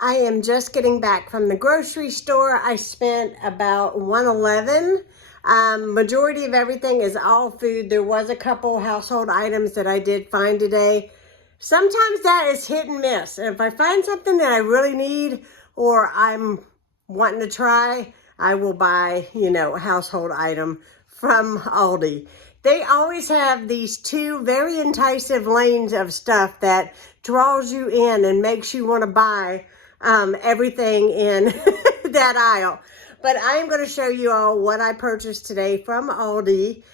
I am just getting back from the grocery store. I spent about $111. Majority of everything is all food. There was a couple household items that I did find today. Sometimes that is hit and miss. And if I find something that I really need or I'm wanting to try, I will buy, a household item from Aldi. They always have these two very enticing lanes of stuff that draws you in and makes you want to buy everything in that aisle. But I'm going to show you all what I purchased today from Aldi.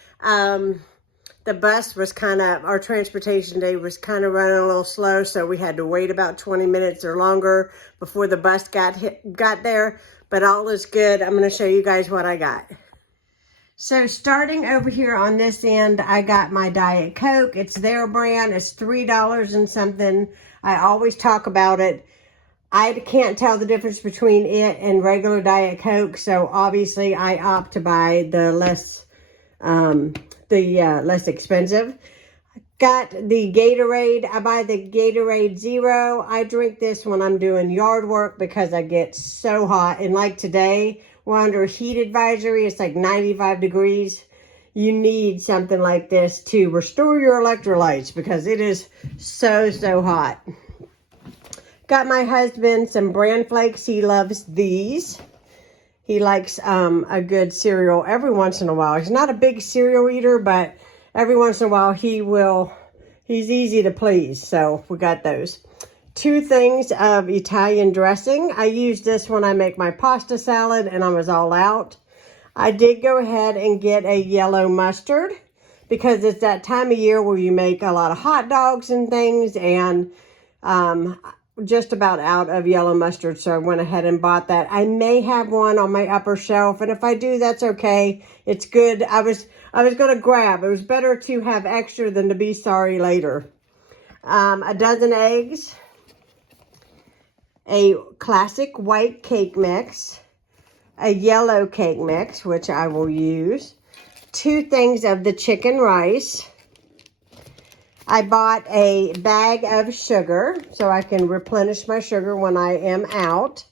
The bus was our transportation day was kind of running a little slow, so we had to wait about 20 minutes or longer before the bus got there. But all is good. I'm going to show you guys what I got. So starting over here on this end, I got my Diet Coke. It's their brand. It's $3 and something. I always talk about it. I can't tell the difference between it and regular Diet Coke, so obviously I opt to buy the less expensive. Got the Gatorade. I buy the Gatorade Zero. I drink this when I'm doing yard work because I get so hot. And like today, we're under a heat advisory. It's like 95 degrees. You need something like this to restore your electrolytes because it is so hot. Got my husband some bran flakes. He loves these. He likes a good cereal every once in a while. He's not a big cereal eater, but every once in a while he's easy to please. So we got those. 2 things of Italian dressing. I use this when I make my pasta salad and I was all out. I did go ahead and get a yellow mustard because it's that time of year where you make a lot of hot dogs and things, and just about out of yellow mustard, so I went ahead and bought that. I may have one on my upper shelf, and if I do, that's okay. It's good. I was going to grab. It was better to have extra than to be sorry later. A dozen eggs, a classic white cake mix, a yellow cake mix, which I will use, 2 things of the chicken rice. I bought a bag of sugar so I can replenish my sugar when I am out.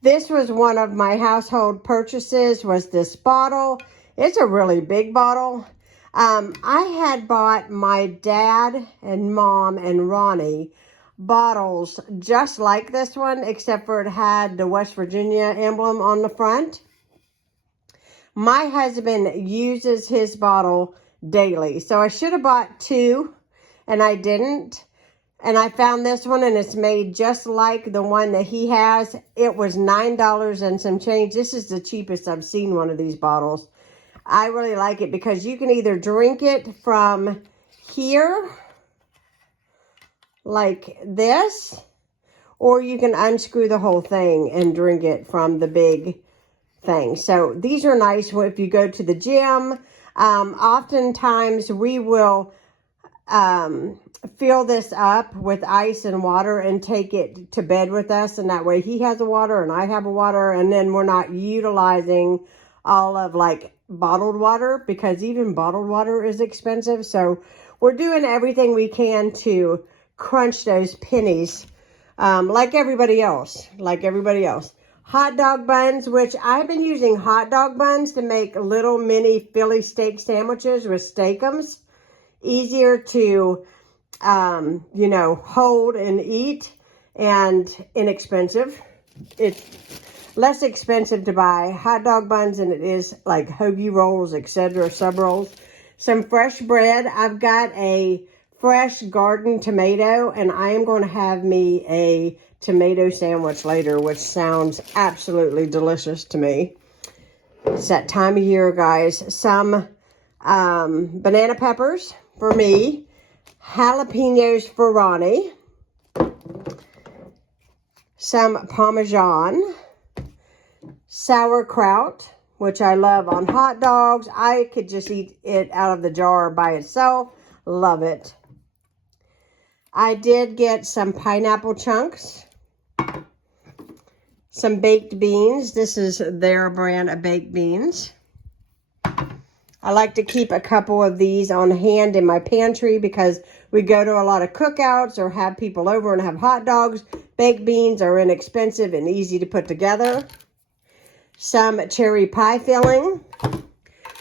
This was one of my household purchases, was this bottle. It's a really big bottle. I had bought my dad and mom and Ronnie bottles just like this one, except for it had the West Virginia emblem on the front. My husband uses his bottle daily, so I should have bought 2. And I didn't. And I found this one, and it's made just like the one that he has. It was $9 and some change. This is the cheapest I've seen one of these bottles. I really like it because you can either drink it from here, like this, or you can unscrew the whole thing and drink it from the big thing. So these are nice if you go to the gym. Oftentimes we will fill this up with ice and water and take it to bed with us, and that way he has a water and I have a water, and then we're not utilizing all of bottled water, because even bottled water is expensive. So we're doing everything we can to crunch those pennies like everybody else. Hot dog buns, which I've been using hot dog buns to make little mini Philly steak sandwiches with steakums. Easier to, hold and eat, and inexpensive. It's less expensive to buy hot dog buns than it is like hoagie rolls, etc., sub rolls. Some fresh bread. I've got a fresh garden tomato, and I am going to have me a tomato sandwich later, which sounds absolutely delicious to me. It's that time of year, guys. Some banana peppers for me, jalapenos for Ronnie, some Parmesan, sauerkraut, which I love on hot dogs. I could just eat it out of the jar by itself. Love it. I did get some pineapple chunks, some baked beans. This is their brand of baked beans. I like to keep a couple of these on hand in my pantry because we go to a lot of cookouts or have people over and have hot dogs. Baked beans are inexpensive and easy to put together. Some cherry pie filling.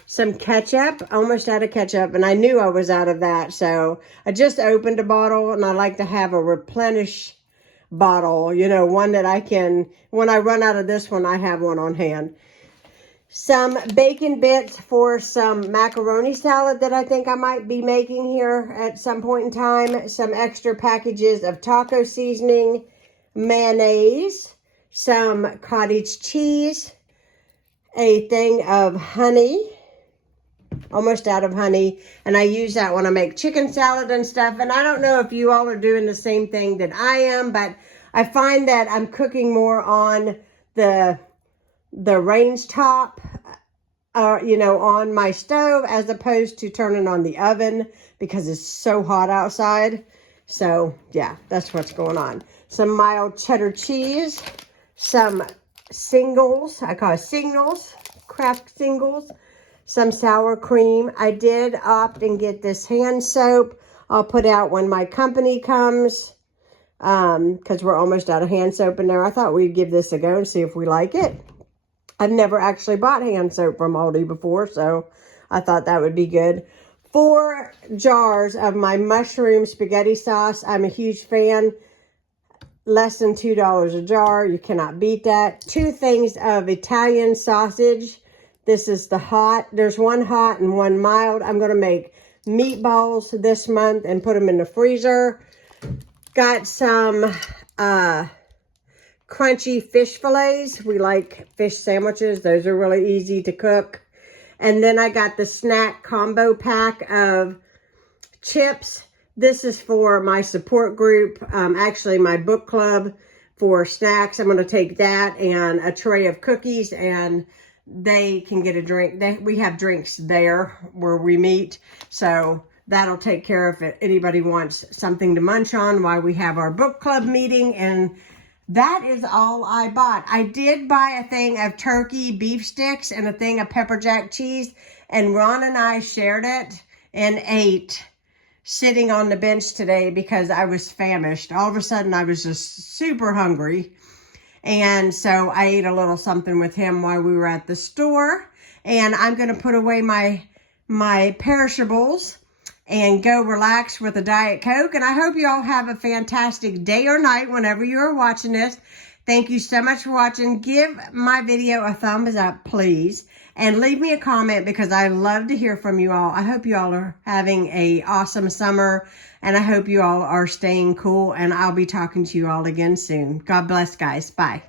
Some ketchup, almost out of ketchup, and I knew I was out of that, so I just opened a bottle, and I like to have a replenish bottle, you know, one that I can, when I run out of this one, I have one on hand. Some bacon bits for some macaroni salad that I think I might be making here at some point in time. Some extra packages of taco seasoning, mayonnaise, some cottage cheese, a thing of honey, almost out of honey, and I use that when I make chicken salad and stuff. And I don't know if you all are doing the same thing that I am, but I find that I'm cooking more on the range top, you know, on my stove, as opposed to turning on the oven because it's so hot outside. So yeah, that's what's going on. Some mild cheddar cheese, some singles, I call it singles, Kraft singles, some sour cream. I did opt and get this hand soap. I'll put out when my company comes, because we're almost out of hand soap in there. I thought we'd give this a go and see if we like it. I've never actually bought hand soap from Aldi before, so I thought that would be good. 4 jars of my mushroom spaghetti sauce. I'm a huge fan. Less than $2 a jar. You cannot beat that. 2 things of Italian sausage. This is the hot. There's one hot and one mild. I'm going to make meatballs this month and put them in the freezer. Got some crunchy fish fillets. We like fish sandwiches. Those are really easy to cook. And then I got the snack combo pack of chips. This is for my support group, actually my book club for snacks. I'm going to take that and a tray of cookies, and they can get a drink. We have drinks there where we meet, so that'll take care of it. Anybody wants something to munch on while we have our book club meeting. And that is all I bought. I did buy a thing of turkey beef sticks and a thing of pepper jack cheese, and Ron and I shared it and ate sitting on the bench today because I was famished. All of a sudden, I was just super hungry. And so I ate a little something with him while we were at the store. And I'm going to put away my perishables and go relax with a Diet Coke. And I hope you all have a fantastic day or night whenever you are watching this. Thank you so much for watching. Give my video a thumbs up, please. And leave me a comment because I love to hear from you all. I hope you all are having an awesome summer. And I hope you all are staying cool. And I'll be talking to you all again soon. God bless, guys. Bye.